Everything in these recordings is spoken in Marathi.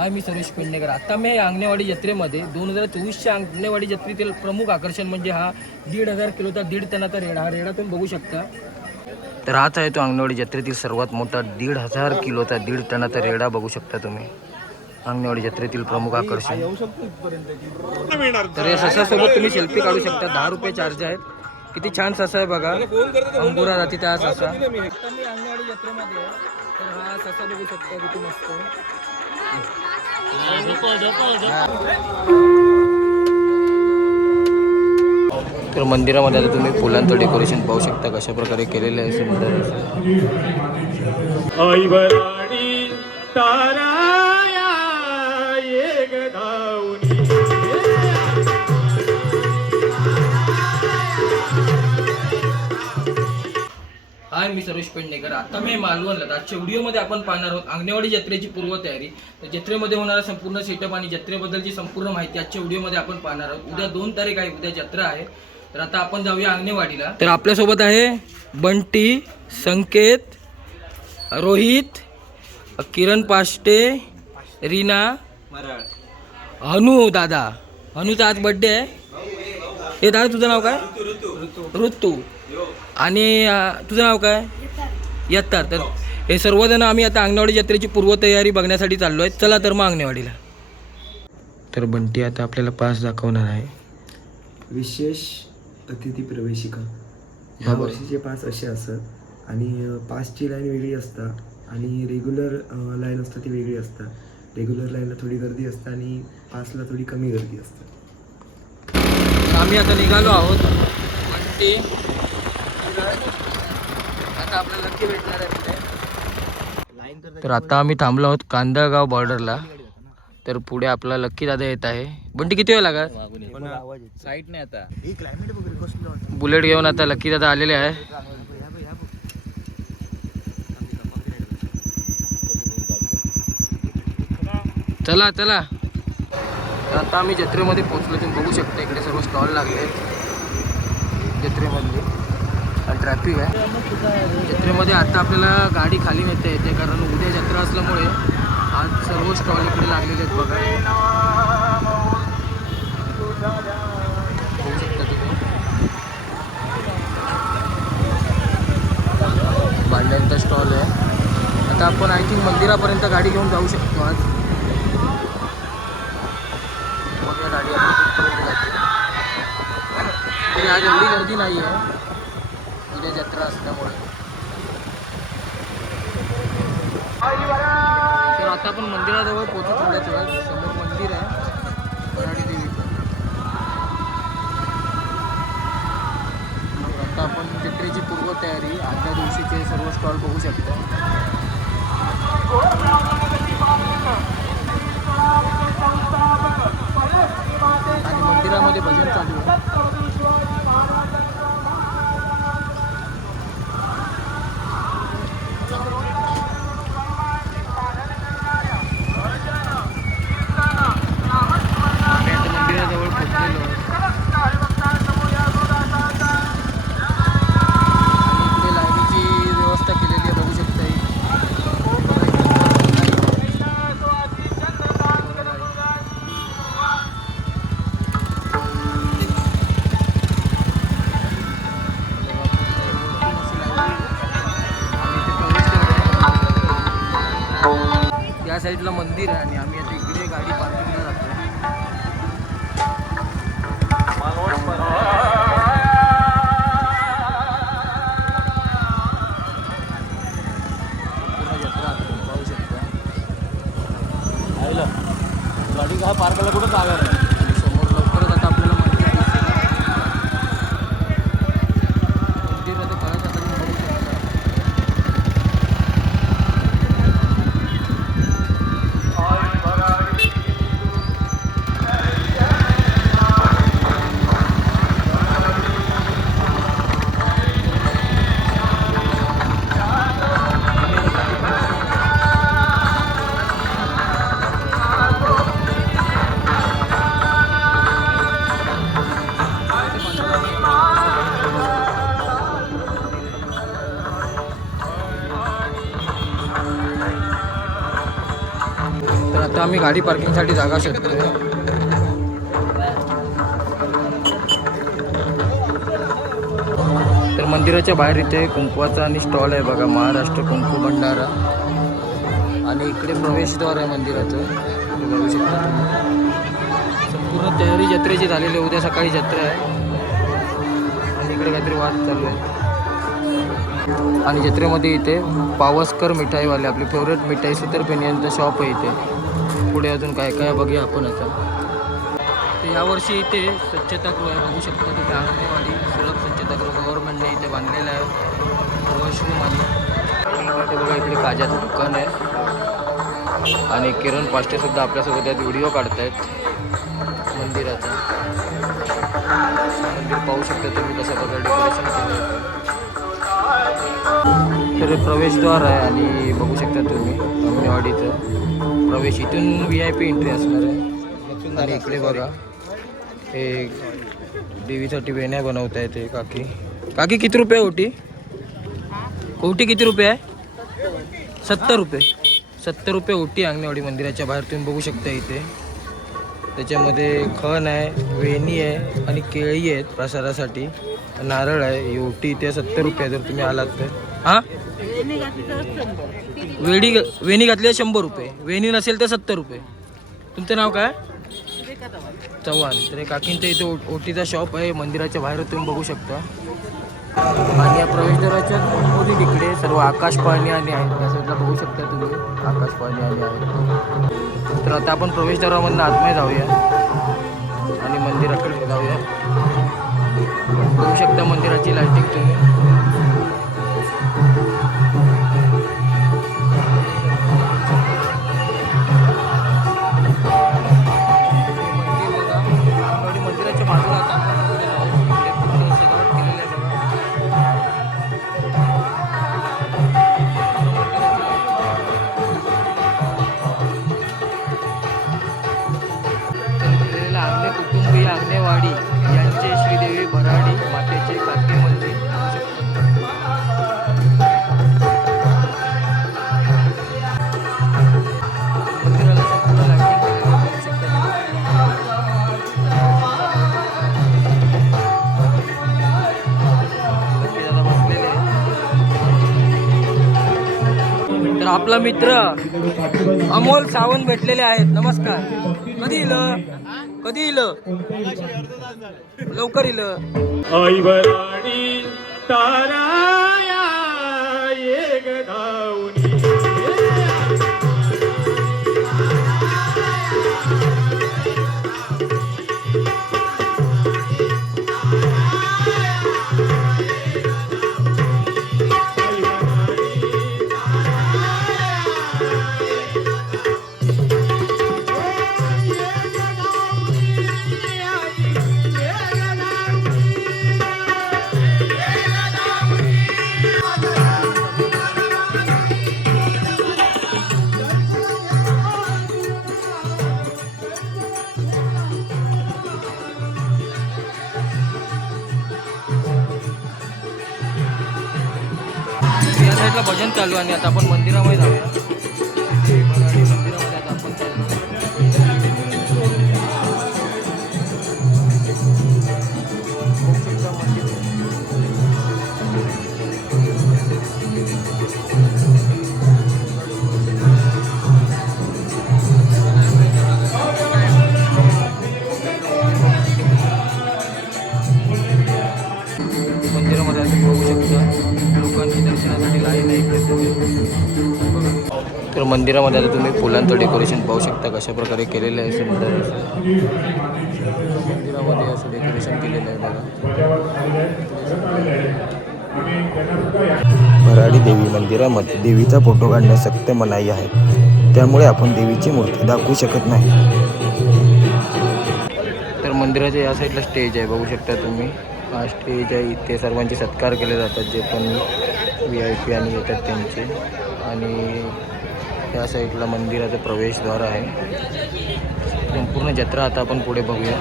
हाय, मी सुरेश पेडणेकर. आता मी अंगणेवाडी जत्रेमध्ये 2024च्या अंगणेवाडी जत्रेतील प्रमुख आकर्षण म्हणजे हा 1,500 किलोचा 1.5 टनाचा रेडा. हा रेडा तुम्ही बघू शकता. तर हाच आहे तो अंगणेवाडी जत्रेतील सर्वात मोठा 1,500 किलोचा 1.5 टनाचा रेडा बघू शकता तुम्ही. अंगणेवाडी जत्रेतील प्रमुख आकर्षण. तर या ससासोबत तुम्ही सेल्फी काढू शकता. 10 रुपये चार्ज आहेत. किती छान ससा आहे बघा. अंगुरा जातीचा हा ससा. आता मी अंगणेवाडी जत्रेमध्ये आहे. तर हा ससा बघू शकता किती मस्त. तर मंदिरामध्ये आता तुम्ही फुलांचं डेकोरेशन पाहू शकता कशा प्रकारे केलेलं आहे. सुंदर हाय, मी सुरेश पेडणेकर. आता मी मालवणला. आजच्या व्हिडिओमध्ये आपण पाहणार आहोत अंगणेवाडी जत्रेची पूर्वतयारी. तर जत्रेमध्ये होणारा संपूर्ण सेटअप आणि जत्रेबद्दलची संपूर्ण माहिती आजच्या व्हिडिओमध्ये आपण पाहणार आहोत. उद्या 2 तारीख आहे, उद्या जत्रा आहे. तर आता आपण जाऊया अंगणेवाडीला. तर आपल्यासोबत आहे बंटी, संकेत, रोहित, किरण पाष्टे, रीना, हनू. दादा हनूचा आज बर्थडे आहे. हे दादा तुझं नाव काय? ऋतू. आणि तुझं नाव काय? यत्तार. तर हे सर्वजण आम्ही आता अंगणेवाडी जत्रेची पूर्वतयारी बघण्यासाठी चाललो आहे. चला तर मग अंगणेवाडीला. तर बंटी आता आपल्याला पास दाखवणार आहे. विशेष अतिथी प्रवेशिका. ह्या वर्षीचे पास असे असतात आणि पासची लाईन वेगळी असतात आणि रेग्युलर लाईन असतात ती वेगळी असतात. रेग्युलर लाईनला थोडी गर्दी असते आणि पासला थोडी कमी गर्दी असते. आम्ही आता निघालो आहोत. बंटी आता आपल्याला नक्की भेटणार आहे. तर आता आम्ही थांबलो आहोत कांदळगाव बॉर्डरला. तर पुढे आपला लक्की दादा येत आहे. बंटी किती वेळ लागा? साईट नाही आता. बुलेट घेऊन आता लक्की दादा आलेले आहे. चला चला. तर आता आम्ही जत्रेमध्ये पोहोचलो. तुम्ही बघू शकता इकडे सर्व स्टॉल लागले जत्रेमधले. ट्रॅफिक आहे जत्रेमध्ये. आता आपल्याला गाडी खाली नेता येते कारण उद्या जत्रा असल्यामुळे आज सर्व स्टॉल इकडे लागलेले आहेत बघा. बघू शकता तुम्ही. भांड्यांचा स्टॉल आहे. आता आपण आय थिंक मंदिरापर्यंत गाडी घेऊन जाऊ शकतो. आज बघा गाडी आपण कुठपर्यंत जाते. तरी आज एवढी गर्दी नाही आहे उद्या जत्रा असल्यामुळे. तर आता आपण मंदिराजवळ पोहोचू. थोड्याच वेळात समोर मंदिर आहे मराठी देवीचं. आता आपण जत्रेची पूर्वतयारी आजच्या दिवशीचे सर्व स्टॉल बघू शकतो. आणि मंदिरामध्ये भजन चालू आहे. या साईडला मंदिर आहे आणि आम्ही आता इकडे गाडी पार्किंगला जातो. जत्रा पाहू शकता. गाडी का पार्कला कुठं जागा आहे. समोर लवकरच आता आपल्याला मंदिर दिसेल. मंदिर आता खरंच आता बघू शकता. इथं आम्ही गाडी पार्किंगसाठी जागा शोधतोय. तर मंदिराच्या बाहेर इथे कुंकवाचा आणि स्टॉल आहे बघा, महाराष्ट्र कुंकू भंडारा. आणि इकडे प्रवेशद्वार आहे मंदिराचं, हे बघू शकता तुम्ही. संपूर्ण तयारी जत्रेची झालेली आहे. उद्या सकाळी जत्रा आहे आणि इकडे काहीतरी वाद चालू आहे. आणि जत्रेमध्ये इथे पावसकर मिठाईवाले, आपली फेवरेट मिठाई सुतरपेनी यांचं शॉप आहे इथे. पुढे अजून काय काय बघूया आपण आता. तर यावर्षी इथे स्वच्छतागृह आहे, बघू शकता तुम्ही. अंगणवाडी सुलभ स्वच्छतागृह गव्हर्नमेंटने इथे बांधलेलं आहे. वॉशरूम आहे इथे बघा. इकडे काजाचं दुकान आहे आणि किरण पाष्टे सुद्धा आपल्यासोबत यात व्हिडिओ काढतायत मंदिराचा. मंदिर पाहू शकता तुम्ही कशा प्रकारे डेकोरेशन केलं आहे. तर प्रवेशद्वार आहे आणि बघू शकता तुम्ही अंगणवाडीचं प्रवेश. इथून VIP एंट्री असणार आहे. आणि इकडे बघा हे देवीसाठी वेण्या बनवता येते. काकी काकी किती रुपये ओटी? ओटी किती रुपये आहे? 70 रुपये. 70 रुपये ओटी अंगणवाडी मंदिराच्या बाहेर तुम्ही बघू शकता इथे. त्याच्यामध्ये खण आहे, वेणी आहे आणि केळी आहेत प्रसादासाठी, नारळ आहे. ही ओटी इथे 70 रुपये जर तुम्ही आलात तर. हां, वेणी घातली 100 रुपये, वेणी नसेल तर 70 रुपये. तुमचं नाव काय? चव्हाण. तर हे काकींचं इथे ओटीचा शॉप आहे मंदिराच्या बाहेर तुम्ही बघू शकता. आणि या प्रवेशद्वाराच्या अपोजिट इकडे सर्व आकाश पाळणी आणि आहेत. या साईडला बघू शकता तुम्ही आकाश पाळणी आणि आहेत. तर आता आपण प्रवेशद्वारामधून आतमध्ये जाऊया आणि मंदिराकडे जाऊया. बघू शकता मंदिराची लाईटिंग तुम्ही. मंदिराच्या बाजूला आता पूर्ण सजावट केलेली आहे बघा. आग्ने कुटुंबीय आग्नेवाडी यांचे श्रीदेवी भराडी मातेचे खाजगी मंदिर. मंदिराला संपूर्ण लाईटिंग केलेली आहे, बघू शकता. दादा बसलेले आहेत. तर आपला मित्र अमोल सावंत भेटलेले आहेत. नमस्कार. कधी इलं? कधी इलं? लवकर इलं. आई बराडी ताराया ये गदाउनी. या साईडला भजन चालू आणि आता आपण मंदिरामध्ये जाऊया. आणि मंदिरामध्ये आता आपण चाललो. मंदिरामध्ये आपण बघू शकता लोकांची दर्शनासाठी लाईन आहे इकडे. तर मंदिरामध्ये आता तुम्ही फुलांचं डेकोरेशन पाहू शकता कशा प्रकारे केलेलं आहे. सुंदर असं मंदिरामध्ये असं डेकोरेशन केलेलं आहे बघा. भराडी देवी मंदिरामध्ये देवीचा फोटो काढण्यास सक्त मनाई आहे, त्यामुळे आपण देवीची मूर्ती दाखवू शकत नाही. तर मंदिराच्या या साईडला स्टेज आहे, बघू शकता तुम्ही. हा स्टेज आहे. इथे सर्वांचे सत्कार केले जातात, जे पण VIP आणि येतात त्यांचे. आणि या साईडला मंदिराचं प्रवेशद्वार आहे. संपूर्ण जत्रा आता आपण पुढे बघूया.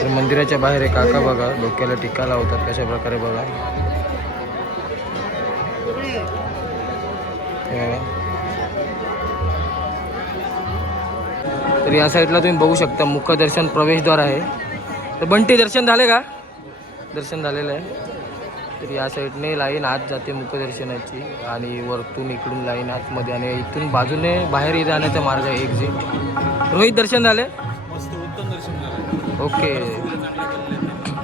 तर मंदिराच्या बाहेर एक काका बघा डोक्याला टिक्का लावतात कशा प्रकारे बघा. तर या साईडला तुम्ही बघू शकता मुखदर्शन प्रवेशद्वार आहे. तर बंटी दर्शन झाले का? दर्शन झालेलं आहे. तर या साईडने लाईन आत जाते मुखदर्शनाची आणि वरतून इकडून लाईन आतमध्ये आणि इथून बाजूने बाहेर जाण्याचा मार्ग आहे एक्झिट. रोहित दर्शन झाले? मस्त उत्तम दर्शन झालं. ओके.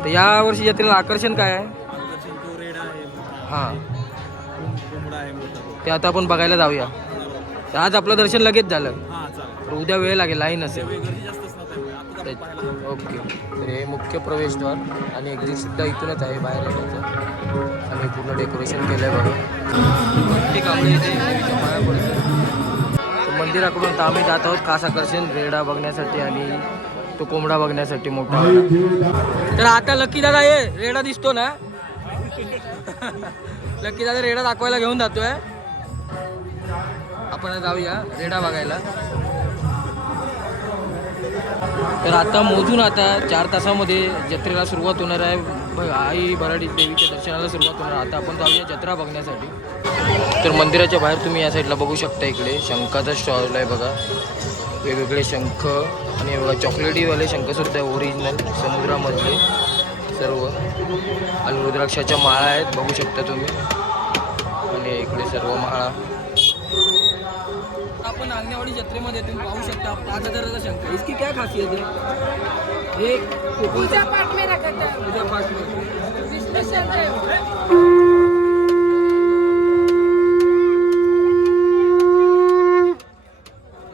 तर या वर्षी जत्रेला आकर्षण काय आहे? आकर्षण तो रेडा आहे, हां, कोंबडा आहे मोठा. ते आता आपण बघायला जाऊया. तर आज आपलं दर्शन लगेच झालं. हां चालेल. तर उद्या वेळ लागेल, लाईन असेल. गर्दी जास्तच नव्हतं आता पाहायला. ओके. तर हे मुख्य प्रवेशद्वार आणि एक्झिट सुद्धा इथूनच आहे बाहेर येण्याचं. आणि पूर्ण डेकोरेशन केलं आहे बघा. ठीक आहे, इथे देवीच्या पाया पडतो. तर मंदिराकडून आता आम्ही जात आहोत खास आकर्षण रेडा बघण्यासाठी आणि तो कोंबडा बघण्यासाठी मोठा. तर आता लकी दादा ये रेडा दिसतो ना. लकी दादा रेडा दाखवायला घेऊन जातोय. आपण जाऊया रेडा बघायला. तर आता मोजून आता 4 तासामध्ये जत्रेला सुरुवात होणार आहे. आई भराडी देवीच्या दर्शनाला सुरुवात होणार. आता आपण जाऊया जत्रा बघण्यासाठी. तर मंदिराच्या बाहेर तुम्ही या साईडला बघू शकता, इकडे शंखाचा स्टॉल आहे बघा. वेगवेगळे शंख आणि बघा चॉकलेटीवाले शंखसुद्धा आहे ओरिजिनल समुद्रामधले सर्व. आणि रुद्राक्षाच्या माळा आहेत बघू शकता तुम्ही. आणि इकडे सर्व माळा. आपण आंगणेवाडी जत्रेमध्ये तुम्ही पाहू शकता 5000चा शंख. इसकी क्या खासियत है? एक पूजा पाठ में रखा था, पूजा पाठ में स्पेशल है।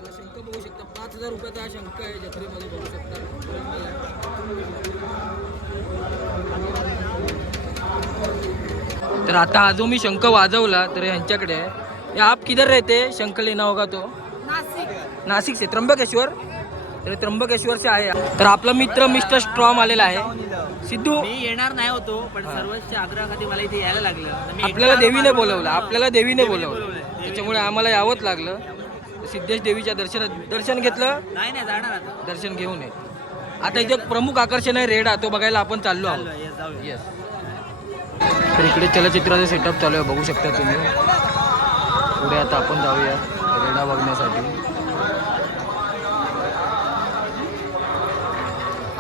शंख बघू शकता. 5000 रुपयाचा हा शंख आहे जत्रेमध्ये बघू शकता. तर आता हा जो मी शंख वाजवला तर यांच्याकडे आहे. ये आप किधर रहते? शंख लेना होगा तो नासिक नाशिक से त्र्यंबकेश्वर. तर त्र्यंबकेश्वर से आहे. तर आपला मित्र मिस्टर स्ट्रॉम आलेला आहे. सिद्धू, मी येणार नाही होतो पण सर्वच्या आग्रहाखाती मला इथे यायला लागलं तर मी आपल्याला एकटा देवीने माझं- बोलवलं. आपल्याला देवीने बोलवलं. बोलवलंय. त्याच्यामुळे आम्हाला यावंच लागलं. सिद्धेश देवीच्या दर्शन घेतलं. नाही नाही जाणार आता. दर्शन घेऊन ये. आता इथे प्रमुख आकर्षण आहे रेडा, तो बघायला आपण चाललो आहोत. Yes, जाऊया. येस. तर इकडे चलचित्राचा सेटअप चालू आहे बघू शकता तुम्ही. पुढे आता आपण जाऊया रेडा बघण्यासाठी.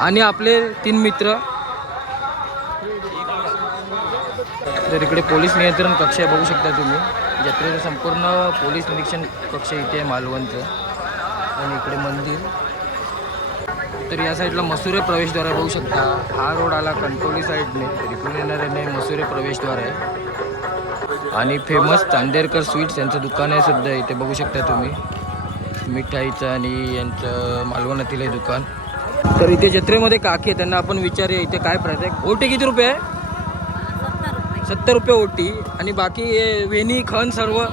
आणि आपले 3 मित्र. तर इकडे पोलीस नियंत्रण कक्ष आहे बघू शकता तुम्ही. जत्रेचं संपूर्ण पोलीस निरीक्षण कक्ष इथे आहे मालवणचं. आणि इकडे मंदिर. तर या साईडला मसुरे प्रवेशद्वार आहे बघू शकता. हा रोड आला कंटोली साईडने, तर इकडून येणाऱ्याने मसुरे प्रवेशद्वार आहे. आणि फेमस चांदेरकर स्वीट्स यांचं दुकान आहे सुद्धा इथे बघू शकता तुम्ही. मिठाईचं आणि यांचं मालवणातील हे दुकान. तर इथे जत्रेमध्ये काकी आहे, त्यांना आपण विचारूया इथे काय प्राईस आहे. ओटी किती रुपये आहे? 70 रुपये ओटी. आणि बाकी हे वेणी खण सर्व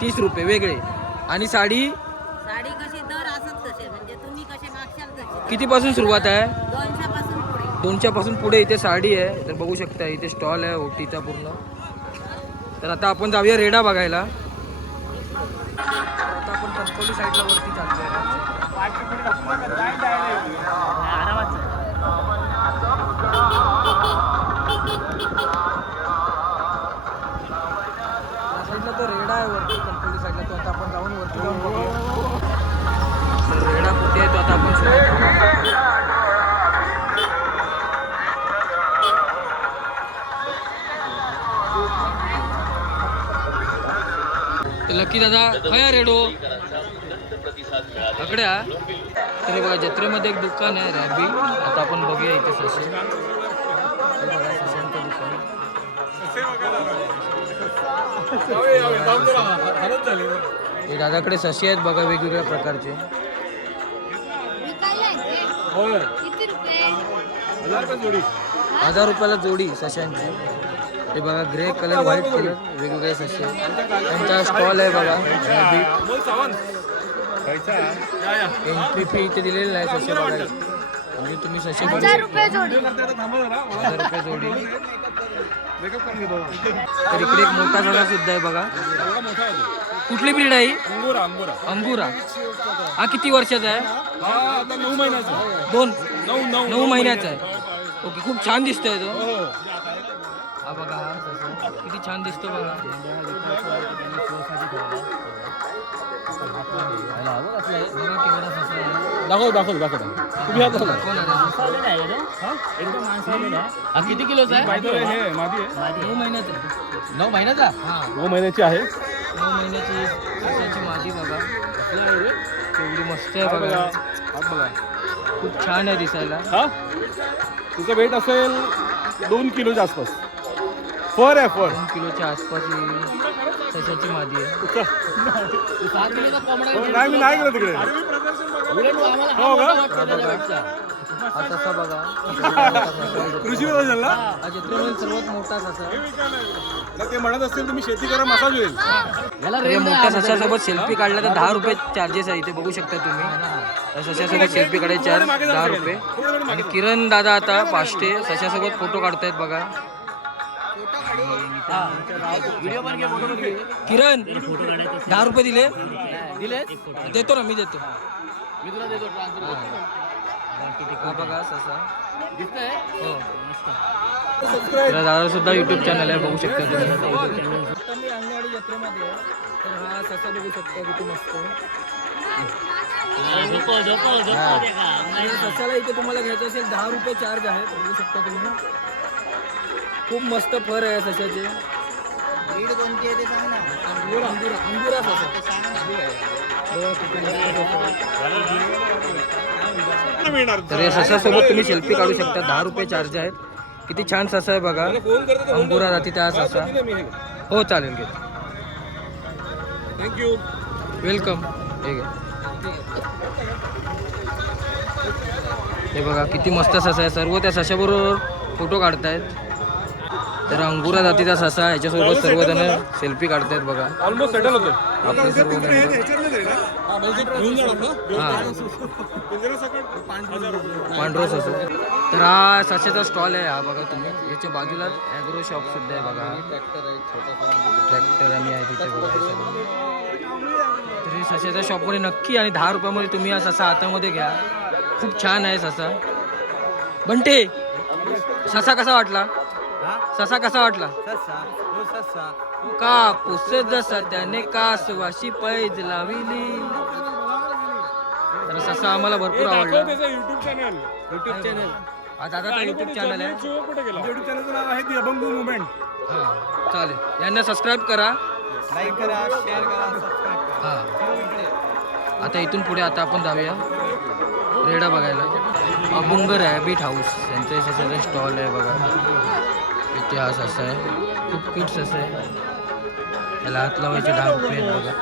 30 रुपये वेगळे. आणि साडी साडी कशी दर असत तसे, म्हणजे तुम्ही कसे मागशाल तसे. कितीपासून सुरुवात आहे? 200 पासून पुढे. 200 पासून पुढे इथे साडी आहे. तर बघू शकता इथे स्टॉल आहे ओटीचा पूर्ण. तर आता आपण जाऊया रेडा बघायला. आता आपण कंटोली साईडला वरती चाललोय. या साईडला तो रेडा आहे वरती कंटोली साईडला, तो आता आपण जाऊन वरती जाऊन बघूया. तर रेडा कुठे आहे तो आता आपण शोधू. लकी दादा खया रेडो आकडे हा. तर बघा जत्रेमध्ये एक दुकान आहे रॅबी. आता आपण बघूया इथे ससे. हे बघा सशांचं दुकान. हे दादाकडे ससे आहेत बघा वेगवेगळ्या प्रकारचे. विकायला आहे ते? किती रुपये? 1000 रुपयाला जोडी सशांची. हे बघा ग्रे कलर व्हाईट कलर वेगवेगळे ससे. त्यांचा स्टॉल आहे बघा रॅबी. एंट्री फी इथे दिलेली नाही ससे बघायला. म्हणजे तुम्ही ससे बघू 1000 शकता. रुपये जोडी. 1000 रुपये जोडी. तर इकडे एक मोठा ससा सुद्धा आहे बघा. कुठली ब्रीड आहे ही? अंगुरा. हा किती वर्षाचा आहे? 9 महिन्याचा आहे. ओके, खूप छान दिसतोय तो. हा बघा हा ससा किती छान दिसतो बघा. बघा केवढा ससा आहे. तुम्ही हात दाखव. कोण आहे? हा किती किलोचा आहे? 9 महिन्याचा आहे. 9 महिन्याचा? हा 9 महिन्याची आहे. 9 महिन्याची सशाची मादी बघा. एवढी मस्त आहे बघा. हात बघा. खूप छान आहे दिसायला. हा तुझं वेट असेल 2 किलोच्या आसपास. फर आहे फर. 2 किलोच्या आसपास ही सशाची मादी आहे. नाही मी नाही गेलो तिकडे. हो का? हा ससा बघा. कृषी योजना हा जत्रेमधील सर्वात मोठा ससा. ते म्हणत असतील तुम्ही शेती करा मसाज होईल. तर या मोठ्या सशासोबत सेल्फी काढला तर 10 रुपये चार्जेस आहे. इथे बघू शकता तुम्ही. या सशासोबत सेल्फी काढायचे चार्ज 10 रुपये. आणि किरण दादा आता पाष्टे सशासोबत फोटो काढतायत बघा. किरण 10 रुपये दिले देतो ना मी देतो. हा बघा ससा. हो दादा सुद्धा युट्यूब चॅनल आहे बघू शकता तुम्ही. आता मी अंगणवाडी जत्रेमध्ये आहे. तर हा ससा बघू शकता किती मस्त आहे. आणि ससाला इथे तुम्हाला घ्यायचं असेल 10 रुपये चार्ज आहे बघू शकता तुम्ही. खूप मस्त फर आहे सशाचे. ब्रीड कोणती आहे ते सांग ना. अंगुरा ससा. तर या सशासोबत तुम्ही सेल्फी काढू शकता. 10 रुपये चार्ज आहेत. किती छान ससा आहे बघा. अंगुरा जातीचा हा ससा. हो चालेल घेतो. थँक्यू. वेलकम. हे बघा किती मस्त ससा आहे. सर्व त्या सशाबरोबर फोटो काढतायत. तर अंगुरा जातीचा ससा याच्यासोबत सर्वजण सेल्फी काढतायत बघा. ऑलमोस्ट सेटल होते. आपले सर्व पांढरो ससा. तर हा सशाचा स्टॉल आहे. हा बघा तुम्ही. याच्या बाजूला ॲग्रो शॉप सुद्धा आहे बघा. ट्रॅक्टर आणि आहे तिथे बघा. तर हे सशाच्या शॉपमध्ये नक्की आणि 10 रुपयामध्ये तुम्ही हा ससा हातामध्ये घ्या. खूप छान आहे ससा. बंटे ससा कसा वाटला? ससा कसा वाटला? कापूस जसा त्याने कासवाशी पैज लाविली. तर ससा आम्हाला भरपूर आवडला. YouTube channel. हा दादाचा युट्यूब चॅनल आहे. युट्यूब चॅनलचं नाव आहे दी अभंग मुवमेंट. हा चालेल. यांना सबस्क्राईब करा. लाईक करा, शेअर करा, सबस्क्राईब करा. हा आता इथून पुढे आता आपण जाऊया रेडा बघायला. अभुंगर आहे बीट हाऊस यांचं ससाचा स्टॉल आहे बघा. इथे हा ससा आहे. खूप क्यूट ससा आहे. याला हात लावायचे 10 रुपये आहेत बघा.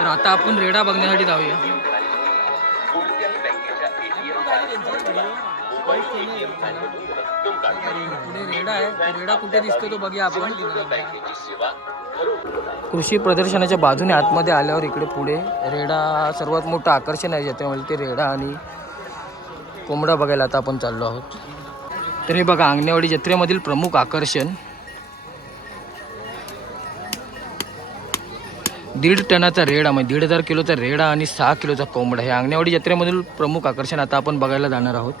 तर आता आपण रेडा बघण्यासाठी जाऊया. पुढे रेडा आहे. तो रेडा कुठे दिसतो तो बघूया आपण. कृषी प्रदर्शनाच्या बाजूने आतमध्ये आल्यावर इकडे पुढे रेडा सर्वात मोठं आकर्षण आहे. ज्याच्यामध्ये ते रेडा आणि कोंबडा बघायला आता आपण चाललो आहोत. तर हे बघा अंगणेवाडी जत्रेमधील प्रमुख आकर्षण 1.5 टनाचा रेडा म्हणजे 1,500 किलोचा रेडा आणि 6 किलोचा कोंबडा. हे अंगणेवाडी जत्रेमधील प्रमुख आकर्षण आता आपण बघायला जाणार आहोत.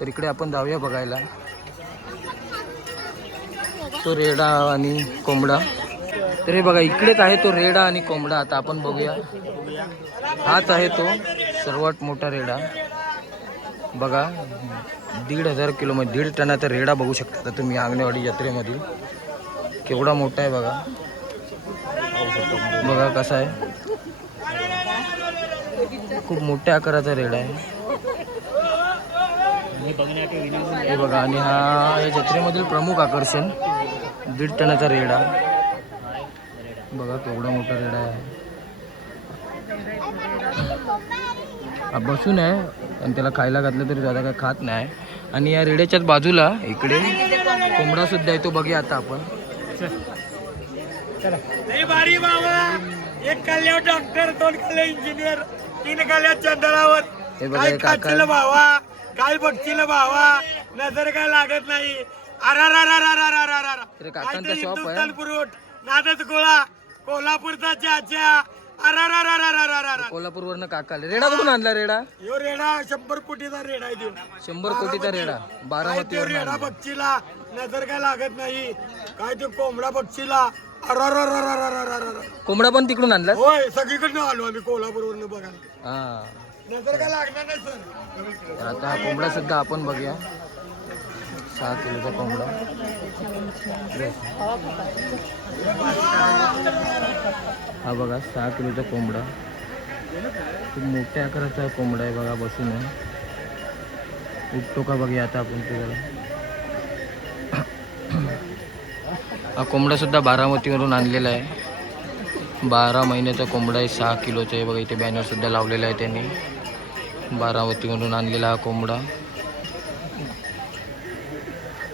तर इकडे आपण जाऊया बघायला तो रेडा आणि कोंबडा. तर हे बघा इकडेच आहे तो रेडा आणि कोंबडा. आता आपण बघूया. हाच आहे तो सर्वात मोठा रेडा बघा. 1,500 किलो म्हणजे 1.5 टनाचा रेडा बघू शकता तुम्ही अंगणेवाडी जत्रेमधील. केवढा मोठा आहे बघा. बघा कसा आहे. खूप मोठ्या आकाराचा रेडा आहे हे बघा. आणि हा या जत्रेमधील प्रमुख आकर्षण 1.5 टनाचा रेडा बघा. केवढा मोठा रेडा आहे. हा बसून आहे आणि त्याला खायला घातलं तरी दादा काय खात नाही. आणि या रेड्याच्याच बाजूला इकडे कोंबडा सुद्धा आहे. तो बघूया आता आपण. बारी बाबा. एक कल्ल्या डॉक्टर, 2 कल्ल्या इंजिनियर, 3 कल्ल्या चंदनावर. हे बघा काय हे काका खातील भावा, काय बघतील भावा, नजर काय लागत नाही. तर काकांचा शॉप आहे. पुरवठ नादच गोळा, कोल्हापूरचा चाचा. कोल्हापूरवरनं काका आले. रेडा कुठून आणला रेडा? यो रेडा 100 कोटीचा रेडा आहे देऊ. 100 कोटीचा रेडा काय बारामतीवर तो रेडा बक्षीला नजर काय लागत नाही. काय तो कोंबडा बक्षीला कोंबडा पण तिकडून आणला? होय सगळीकडनं आलो आम्ही कोल्हापूरवरून बघायला. हा. नंतर काय लागणार नाही सर. तर आता हा कोंबडा सुद्धा आपण बघूया. 6 किलोचा कोंबडा. हा बघा 6 किलोचा कोंबडा. खूप मोठ्या आकाराचा कोंबडा आहे बघा. बसून आहे. उठतो का बघूया आता आपण त्याला. हा कोंबडा सुद्धा बारामतीवरून आणलेला आहे. 12 महिन्याचा कोंबडा आहे. 6 किलोचा आहे बघा. इथे बॅनर सुद्धा लावलेला आहे त्यांनी. बारामतीवरून आणलेला हा कोंबडा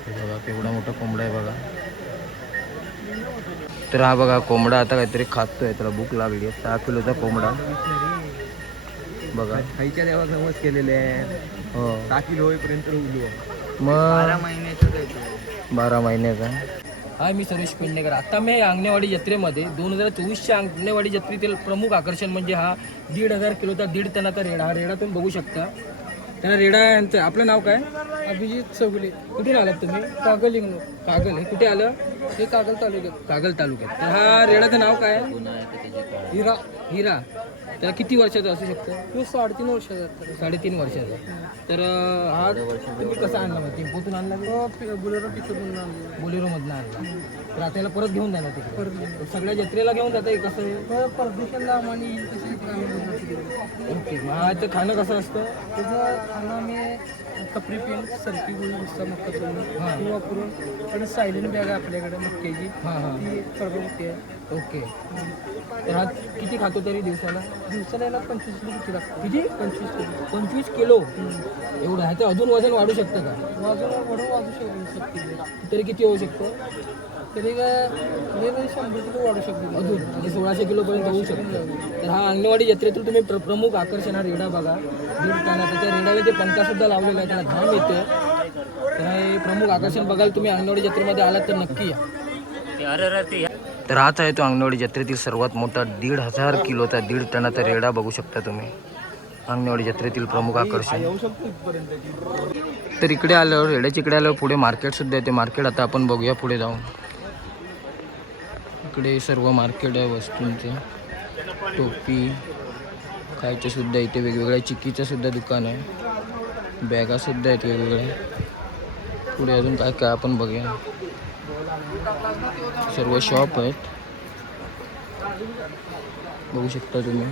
बघा. केवढा मोठा कोंबडा आहे बघा. तर हा बघा कोंबडा आता काहीतरी खातोय. त्याला भूक लागली आहे. 6 किलोचा कोंबडा बघा. खायच्या देवा नवस केलेले आहे. हो 6 किलो होईपर्यंत उरलो. मग 12 महिन्याचं 12 महिन्याचा. हा मी सुरेश पेडणेकर. आता मी अंगणेवाडी जत्रेमध्ये 2024च्या अंगणेवाडी जत्रेतील प्रमुख आकर्षण म्हणजे हा 1,500 किलोचा 1.5 टनाचा रेडा. हा रेडा तुम्ही बघू शकता. त्या रेडा यांचं आपलं नाव काय? अभिजित चौगुले. कुठून आलात तुम्ही? कागल इंगलो. कागल. हे कुठे आलं? हे कागल तालुक्यात. कागल तालुक्यात. तर हा रेडाचं नाव काय? हिरा. हिरा. त्याला किती वर्षाचं असू शकतं? हे 3.5 वर्षाचा. 3.5 वर्षाचा. तर हा तुम्ही कसा आणला मग? टेम्पोतून आणला की बुलेरो पिकअपमधून आणले. बोलेरोमधनं आणला? तर आता याला परत घेऊन जाणार तिकडे? सगळ्या जत्रेला घेऊन जाता कसं आहे? परदेशाला आम्हाला येईल तशी इकडे आम्ही बनवून दिली. ओके. मग ह्याचं खाणं कसं असतं? त्याचं खाणं आम्ही कपरी पेन, सरकी गोळी, गुस्सा मक्का हां. ती वापरून आणि सायलेंट बॅग आहे आपल्याकडे मक्क्याची. हां हां. ती परवडते आहे. ओके. तर हा किती खातो तरी दिवसाला? दिवसाला याला 25 किलो किती लागतं. किती? 25 किलो. 25 किलो. एवढं ह्याचं अजून वजन वाढू शकतं का? वाजू शकतो. तरी किती होऊ शकतं? तरी काय 100 किलो वाढू शकतो. अजून म्हणजे 1600 किलोपर्यंत होऊ शकतं. तर हा अंगणवाडी जत्रेतून तुम्ही प्रमुख आकर्षण हा रेडा बघा. 1.5 टनाचा. त्या रेडाला ते पंखासुद्धा लावलेला आहे. त्याला घाम येते. तर हे प्रमुख आकर्षण बघायला तुम्ही अंगणवाडी जत्रेमध्ये आलात तर नक्की या. तर हाच आहे तो अंगणवाडी जत्रेतील सर्वात मोठा 1,500 किलोचा 1.5 टनाचा रेडा बघू शकता तुम्ही. अंगणवाडी जत्रेतील प्रमुख आकर्षण. तर इकडे आल्यावर रेड्याच्या इकडे आल्यावर पुढे मार्केट सुद्धा आहे. ते मार्केट आता आपण बघूया पुढे जाऊन. इकडे सर्व मार्केट आहे वस्तूंचं. टोपी खायचं सुद्धा इथे वेगवेगळ्या चिक्कीचं सुद्धा दुकान आहे. बॅगा सुद्धा आहेत वेगवेगळ्या. पुढे अजून काय काय आपण बघूया. सर्व शॉप आहेत बघू शकता तुम्ही.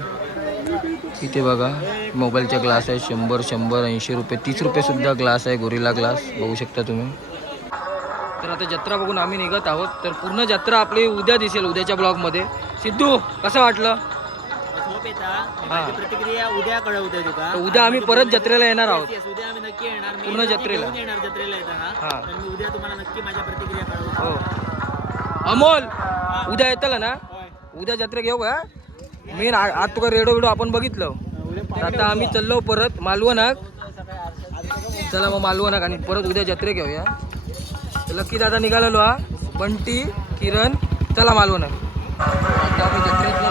इथे बघा मोबाईलचा ग्लास आहे. 100, 80 रुपये, 30 रुपये सुद्धा ग्लास आहे. गोरिला ग्लास बघू शकता तुम्ही. तर आता जत्रा बघून आम्ही निघत आहोत. तर पूर्ण जत्रा आपली उद्या दिसेल उद्याच्या ब्लॉगमध्ये. सिद्धू कसं वाटलं? प्रतिक्रिया उद्या कळवते तुका. तर उद्या आम्ही परत जत्रेला येणार आहोत. उद्या आम्ही नक्की येणार. मी पूर्ण जत्रेला येणार जत्रेला येताना. हां. तर मी उद्या तुम्हाला नक्की माझ्या प्रतिक्रिया कळवतो. हो. अमोल उद्या येताल ना? उद्या जत्रा घेऊ का? मेन आज तुका रेडो बिडो आपण बघितलं. तर आता आम्ही चाललो परत मालवणाक. चला मग मालवणाक आणि परत उद्या जत्रे घेऊया. लकी दादा निघालेलो हा. बंटी, किरण चला मालवणाक. आता आम्ही जत्रेतला